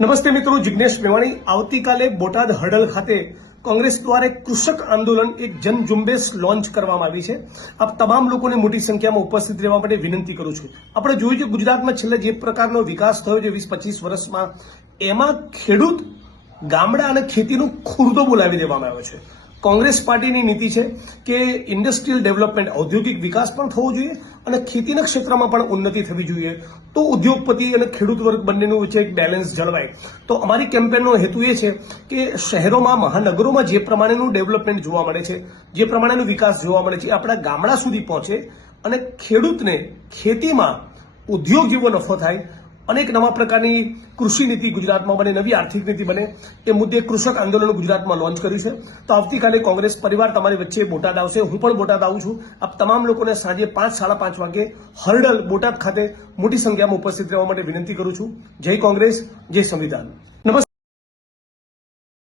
નમસ્તે મિત્રો, જિગ્નેશ મેવાણી। આવતીકાલે બોટાદ હડલ ખાતે કોંગ્રેસ દ્વારા એક કૃષક આંદોલન, એક જન ઝુંબેશ લોન્ચ કરવામાં આવી છે। આપ તમામ લોકોને મોટી સંખ્યામાં ઉપસ્થિત રહેવા માટે વિનંતી કરું છું। આપણે જોયું છે ગુજરાતમાં છેલ્લે જે પ્રકારનો વિકાસ થયો છે 20-25 વર્ષમાં, એમાં ખેડૂત, ગામડા અને ખેતીનું ખુરદો બોલાવી દેવામાં આવ્યો છે। કોંગ્રેસ પાર્ટીની નીતિ છે કે ઇન્ડસ્ટ્રીયલ ડેવલપમેન્ટ, ઔદ્યોગિક વિકાસ પણ થવો જોઈએ અને ખેતીના ક્ષેત્રમાં પણ ઉન્નતિ થવી જોઈએ, તો ઉદ્યોગપતિ અને ખેડૂત વર્ગ બંનેનું વચ્ચે એક બેલેન્સ જળવાય। તો અમારી કેમ્પેનનો હેતુ એ છે કે શહેરોમાં, મહાનગરોમાં જે પ્રમાણેનું ડેવલપમેન્ટ જોવા મળે છે, જે પ્રમાણેનો વિકાસ જોવા મળે છે, આપણા ગામડા સુધી પહોંચે અને ખેડૂતને ખેતીમાં ઉદ્યોગ જેવો નફો થાય। અનેક નવા પ્રકારની કૃષિ નીતિ ગુજરાતમાં બને, નવી આર્થિક નીતિ બને, એ મુદ્દે કૃષક આંદોલન ગુજરાતમાં લોન્ચ કરી છે। તો આવતીકાલે કોંગ્રેસ પરિવાર તમારી વચ્ચે બોટાદ આવશે, હું પણ બોટાદ આવું છું। આપ તમામ લોકોને સાંજે 5-5:30 વાગે હરડલ બોટાદ ખાતે મોટી સંખ્યામાં ઉપસ્થિત રહેવા માટે વિનંતી કરું છું। જય કોંગ્રેસ, જય સંવિધાન।